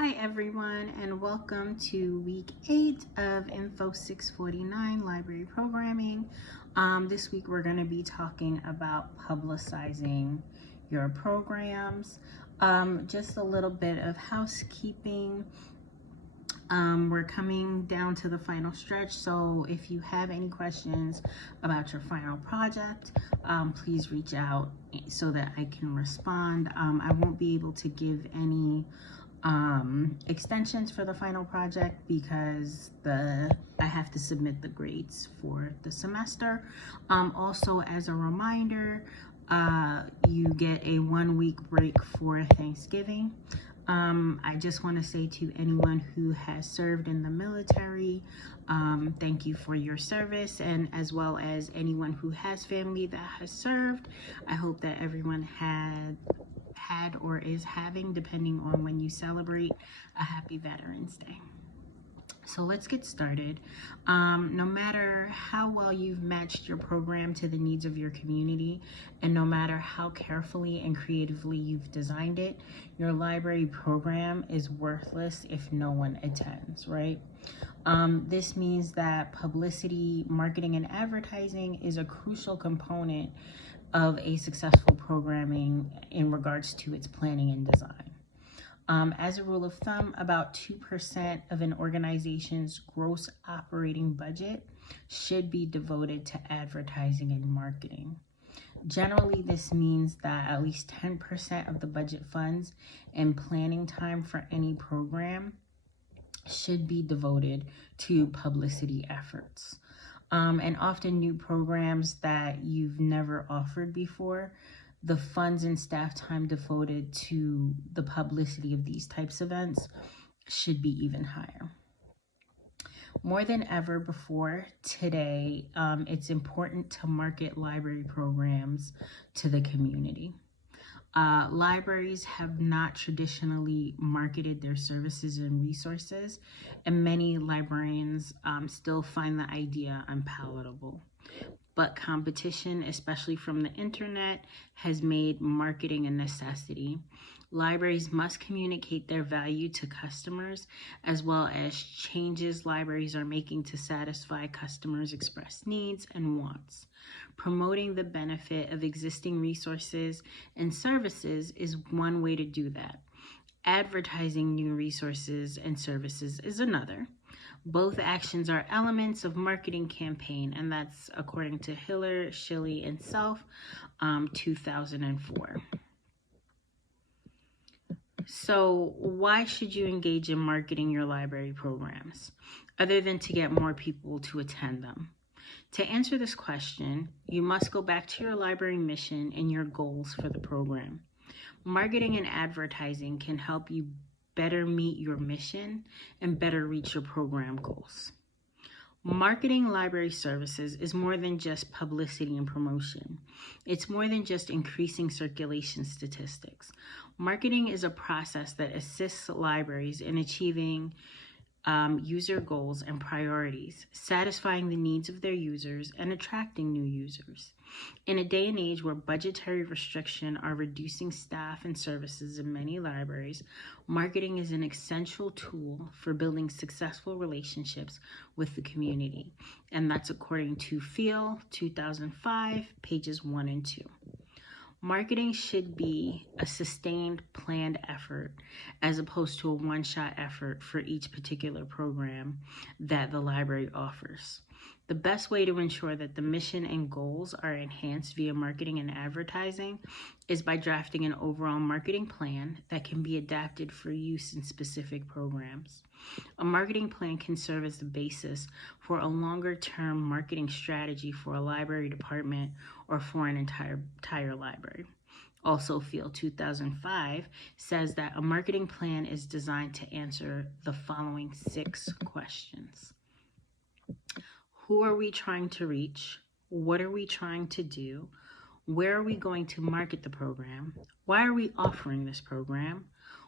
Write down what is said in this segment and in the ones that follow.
Hi everyone, and welcome to week 8 of Info 649 library programming. This week we're going to be talking about publicizing your programs. Just a little bit of housekeeping. We're coming down to the final stretch, so if you have any questions about your final project, please reach out so that I can respond. I won't be able to give any extensions for the final project because I have to submit the grades for the semester. Also, as a reminder, you get a 1-week break for Thanksgiving. I just want to say to anyone who has served in the military, thank you for your service, and as well as anyone who has family that has served, I hope that everyone had or is having, depending on when you celebrate, a happy Veterans Day. So let's get started. No matter how well you've matched your program to the needs of your community, and no matter how carefully and creatively you've designed it, your library program is worthless if no one attends, right? This means that publicity, marketing, and advertising is a crucial component of a successful programming in regards to its planning and design. As a rule of thumb, about 2% of an organization's gross operating budget should be devoted to advertising and marketing. Generally, this means that at least 10% of the budget funds and planning time for any program should be devoted to publicity efforts. And often new programs that you've never offered before, the funds and staff time devoted to the publicity of these types of events should be even higher. More than ever before today, it's important to market library programs to the community. Libraries have not traditionally marketed their services and resources, and many librarians still find the idea unpalatable. But competition, especially from the internet, has made marketing a necessity. Libraries must communicate their value to customers, as well as changes libraries are making to satisfy customers' expressed needs and wants. Promoting the benefit of existing resources and services is one way to do that. Advertising new resources and services is another. Both actions are elements of marketing campaign, and that's according to Hiller, Shilley, and Self, 2004. So why should you engage in marketing your library programs, other than to get more people to attend them? To answer this question, you must go back to your library mission and your goals for the program. Marketing and advertising can help you better meet your mission and better reach your program goals. Marketing library services is more than just publicity and promotion. It's more than just increasing circulation statistics. Marketing is a process that assists libraries in achieving user goals and priorities, satisfying the needs of their users and attracting new users. In a day and age where budgetary restrictions are reducing staff and services in many libraries, marketing is an essential tool for building successful relationships with the community. And that's according to Feel, 2005, pages 1 and 2. Marketing should be a sustained, planned effort as opposed to a one-shot effort for each particular program that the library offers. The best way to ensure that the mission and goals are enhanced via marketing and advertising is by drafting an overall marketing plan that can be adapted for use in specific programs. A marketing plan can serve as the basis for a longer-term marketing strategy for a library department or for an entire library. Also, Field 2005 says that a marketing plan is designed to answer the following 6 questions. Who are we trying to reach? What are we trying to do? Where are we going to market the program? Why are we offering this program?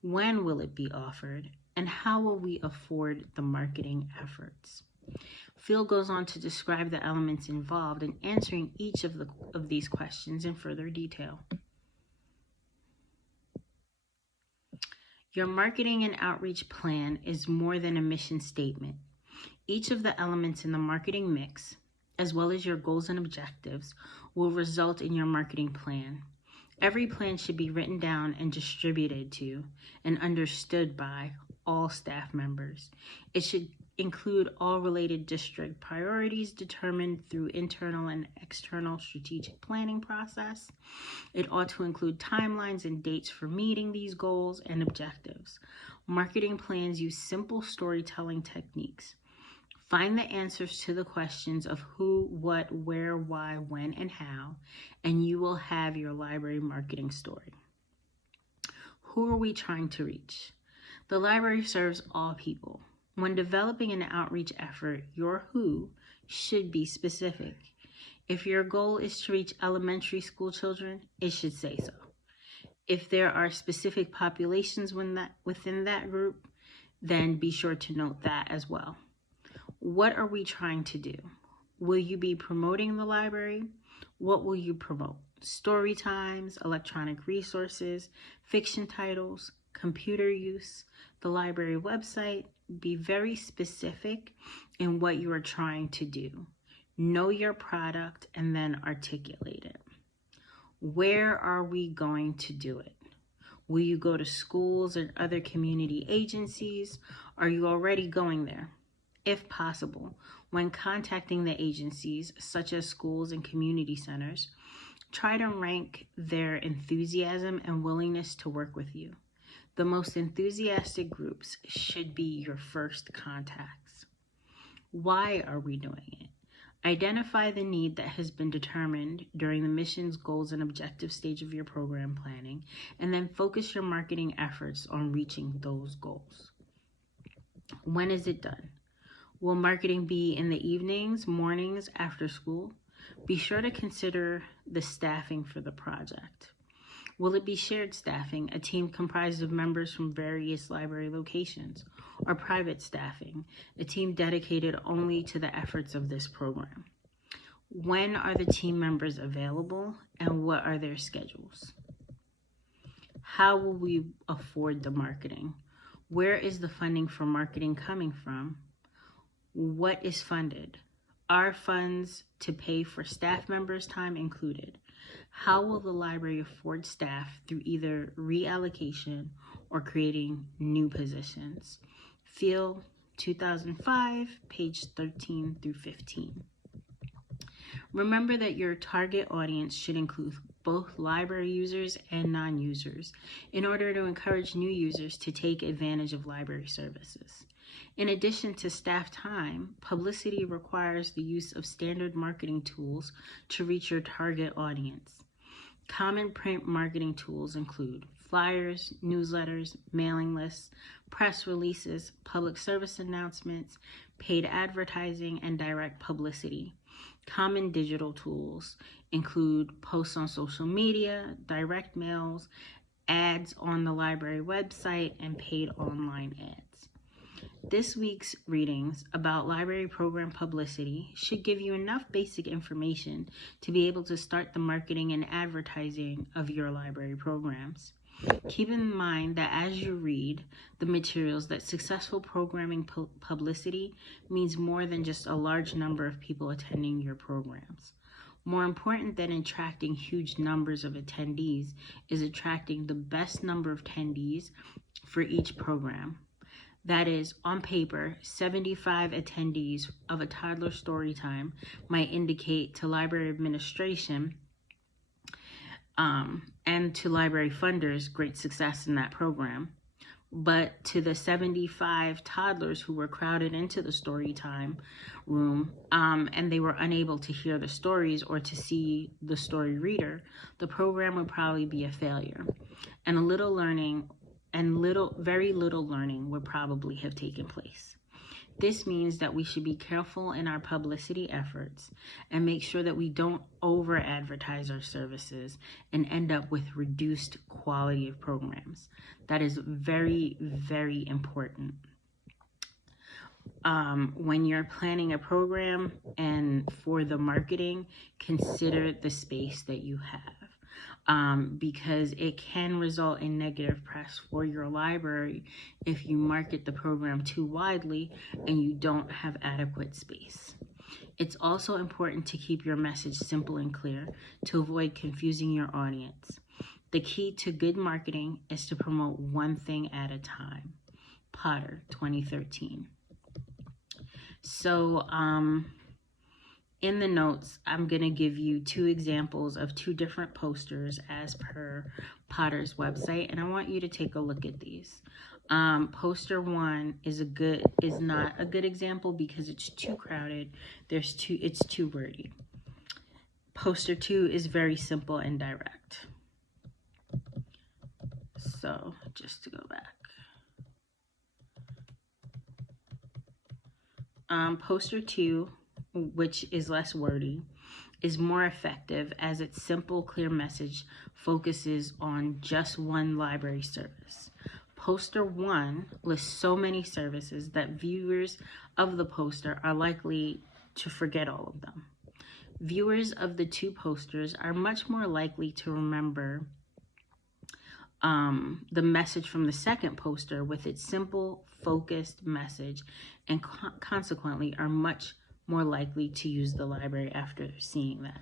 When will it be offered? And how will we afford the marketing efforts? Phil goes on to describe the elements involved in answering each of these questions in further detail. Your marketing and outreach plan is more than a mission statement. Each of the elements in the marketing mix, as well as your goals and objectives, will result in your marketing plan. Every plan should be written down and distributed to and understood by all staff members. It should include all related district priorities determined through internal and external strategic planning process. It ought to include timelines and dates for meeting these goals and objectives. Marketing plans use simple storytelling techniques. Find the answers to the questions of who, what, where, why, when, and how, and you will have your library marketing story. Who are we trying to reach? The library serves all people. When developing an outreach effort, your who should be specific. If your goal is to reach elementary school children, it should say so. If there are specific populations within that group, then be sure to note that as well. What are we trying to do? Will you be promoting the library? What will you promote? Story times, electronic resources, fiction titles, computer use, the library website. Be very specific in what you are trying to do. Know your product and then articulate it. Where are we going to do it? Will you go to schools and other community agencies? Are you already going there? If possible, when contacting the agencies, such as schools and community centers, try to rank their enthusiasm and willingness to work with you. The most enthusiastic groups should be your first contacts. Why are we doing it? Identify the need that has been determined during the missions, goals, and objectives stage of your program planning, and then focus your marketing efforts on reaching those goals. When is it done? Will marketing be in the evenings, mornings, after school? Be sure to consider the staffing for the project. Will it be shared staffing, a team comprised of members from various library locations, or private staffing, a team dedicated only to the efforts of this program? When are the team members available, and what are their schedules? How will we afford the marketing? Where is the funding for marketing coming from? What is funded? Are funds to pay for staff members' time included? How will the library afford staff through either reallocation or creating new positions? Field 2005, page 13 through 15. Remember that your target audience should include both library users and non-users in order to encourage new users to take advantage of library services. In addition to staff time, publicity requires the use of standard marketing tools to reach your target audience. Common print marketing tools include flyers, newsletters, mailing lists, press releases, public service announcements, paid advertising, and direct publicity. Common digital tools include posts on social media, direct mails, ads on the library website, and paid online ads. This week's readings about library program publicity should give you enough basic information to be able to start the marketing and advertising of your library programs. Keep in mind that as you read the materials, that successful programming publicity means more than just a large number of people attending your programs. More important than attracting huge numbers of attendees is attracting the best number of attendees for each program. That is, on paper, 75 attendees of a toddler story time might indicate to library administration and to library funders great success in that program. But to the 75 toddlers who were crowded into the story time room and they were unable to hear the stories or to see the story reader, the program would probably be a failure. And very little learning would probably have taken place. This means that we should be careful in our publicity efforts and make sure that we don't over-advertise our services and end up with reduced quality of programs. That is very, very important. When you're planning a program and for the marketing, consider the space that you have. because it can result in negative press for your library if you market the program too widely and you don't have adequate space. It's also important to keep your message simple and clear to avoid confusing your audience. The key to good marketing is to promote one thing at a time. Potter, 2013. So, in the notes, I'm going to give you 2 examples of 2 different posters as per Potter's website, and I want you to take a look at these. Poster 1 is not a good example because it's too crowded. It's too wordy. Poster 2 is very simple and direct. So, just to go back. Poster 2, which is less wordy, is more effective as its simple, clear message focuses on just one library service. Poster 1 lists so many services that viewers of the poster are likely to forget all of them. Viewers of the 2 posters are much more likely to remember the message from the second poster with its simple, focused message, and consequently are much more likely to use the library after seeing that.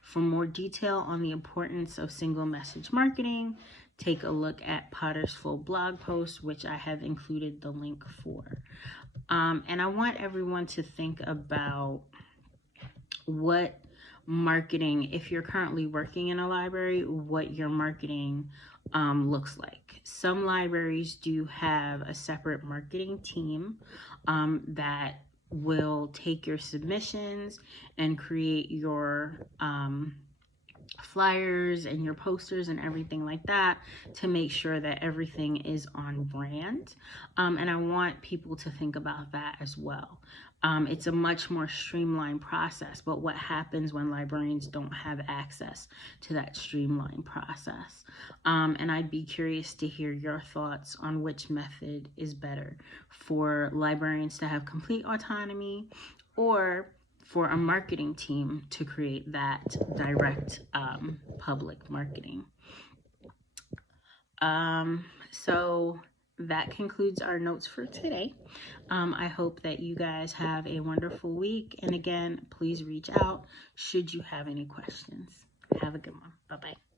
For more detail on the importance of single message marketing, take a look at Potter's full blog post, which I have included the link for. And I want everyone to think about what marketing, if you're currently working in a library, what your marketing looks like. Some libraries do have a separate marketing team that will take your submissions and create your flyers and your posters and everything like that to make sure that everything is on brand. And I want people to think about that as well. It's a much more streamlined process, but what happens when librarians don't have access to that streamlined process? And I'd be curious to hear your thoughts on which method is better for librarians to have complete autonomy or for a marketing team to create that direct public marketing. So that concludes our notes for today. I hope that you guys have a wonderful week. And again, please reach out should you have any questions. Have a good one. Bye-bye.